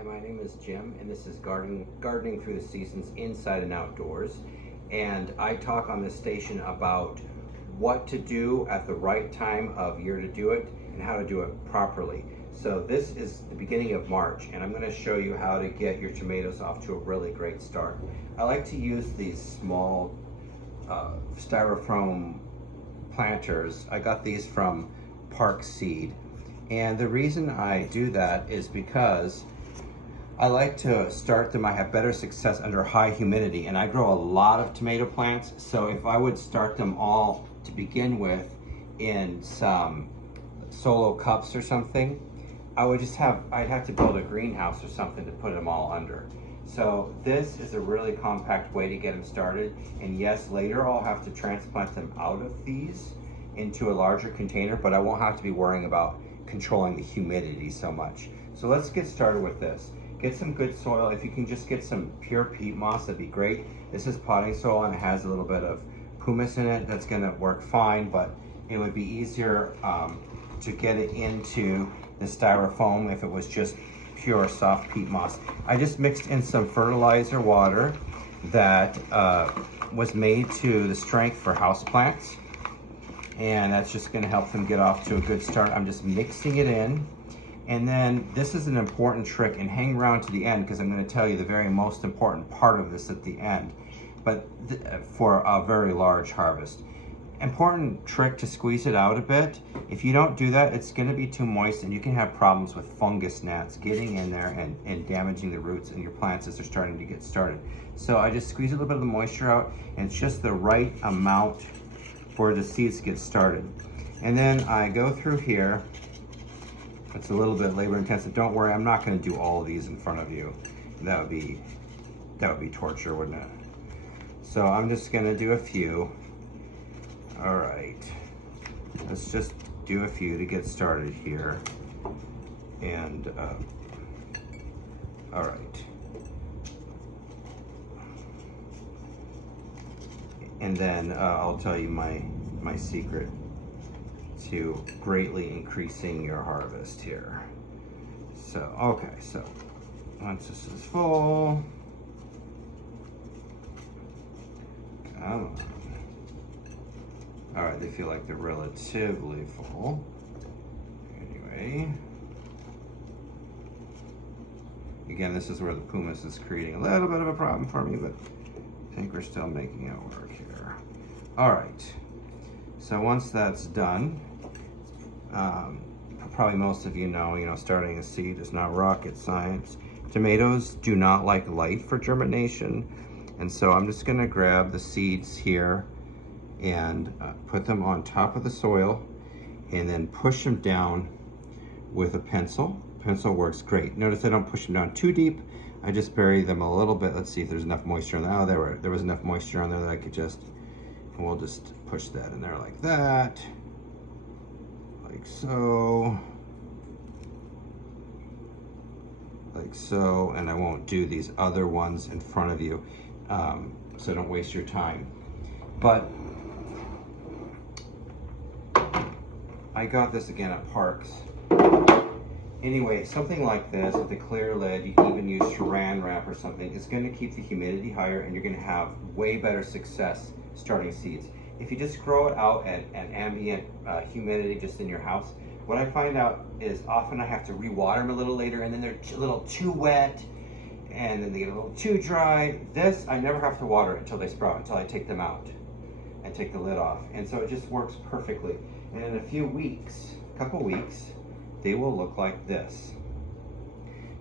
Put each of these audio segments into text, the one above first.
Hi, my name is Jim, and this is Gardening Through the Seasons Inside and Outdoors. And I talk on this station about what to do at the right time of year to do it and how to do it properly. So this is the beginning of March, and I'm going to show you how to get your tomatoes off to a really great start. I like to use these small styrofoam planters. I got these from Park Seed. And the reason I do that is because I like to start them. I have better success under high humidity, and I grow a lot of tomato plants. So if I would start them all to begin with in some solo cups or something, I'd have to build a greenhouse or something to put them all under. So this is a really compact way to get them started. And yes, later I'll have to transplant them out of these into a larger container, but I won't have to be worrying about controlling the humidity so much. So let's get started with this. Get some good soil. If you can just get some pure peat moss, that'd be great. This is potting soil and it has a little bit of pumice in it. That's gonna work fine, but it would be easier to get it into the styrofoam if it was just pure soft peat moss. I just mixed in some fertilizer water that was made to the strength for houseplants, and that's just gonna help them get off to a good start. I'm just mixing it in. And then this is an important trick, and hang around to the end because I'm going to tell you the very most important part of this at the end, but for a very large harvest. Important trick to squeeze it out a bit. If you don't do that, it's going to be too moist and you can have problems with fungus gnats getting in there and damaging the roots and your plants as they're starting to get started. So I just squeeze a little bit of the moisture out, and it's just the right amount for the seeds to get started. And then I go through here. It's a little bit labor intensive. Don't worry, I'm not going to do all of these in front of you. That would be torture, wouldn't it? So I'm just going to do a few. All right, let's just do a few to get started here. And all right, and then I'll tell you my secret to greatly increasing your harvest here. So, okay, so once this is full, come on. All right, they feel like they're relatively full. Anyway, again, this is where the pumice is creating a little bit of a problem for me, but I think we're still making it work here. All right, so once that's done, probably most of you know, starting a seed is not rocket science. Tomatoes do not like light for germination. And so I'm just gonna grab the seeds here and put them on top of the soil and then push them down with a pencil. Pencil works great. Notice I don't push them down too deep. I just bury them a little bit. Let's see if there's enough moisture in there. Oh, there was enough moisture on there that I could and we'll just push that in there like that. Like so, and I won't do these other ones in front of you, so don't waste your time. But I got this again at Parks. Anyway, something like this with a clear lid, you can even use saran wrap or something. It's going to keep the humidity higher, and you're going to have way better success starting seeds. If you just grow it out at an ambient humidity just in your house, what I find out is often I have to re-water them a little later, and then they're a little too wet, and then they get a little too dry. This, I never have to water it until they sprout, until I take them out and take the lid off. And so it just works perfectly. And in a few weeks, couple weeks, they will look like this.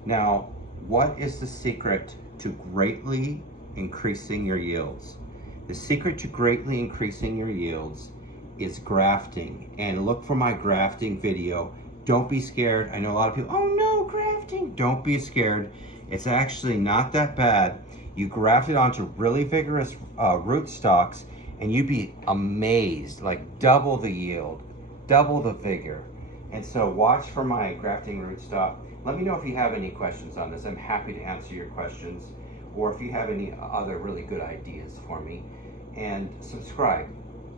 Now, what is the secret to greatly increasing your yields? The secret to greatly increasing your yields is grafting. And look for my grafting video. Don't be scared. I know a lot of people, oh no, grafting. Don't be scared. It's actually not that bad. You graft it onto really vigorous root stalks, and you'd be amazed, like double the yield, double the vigor. And so watch for my grafting rootstock. Let me know if you have any questions on this. I'm happy to answer your questions, or if you have any other really good ideas for me. And subscribe.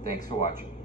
Thanks for watching.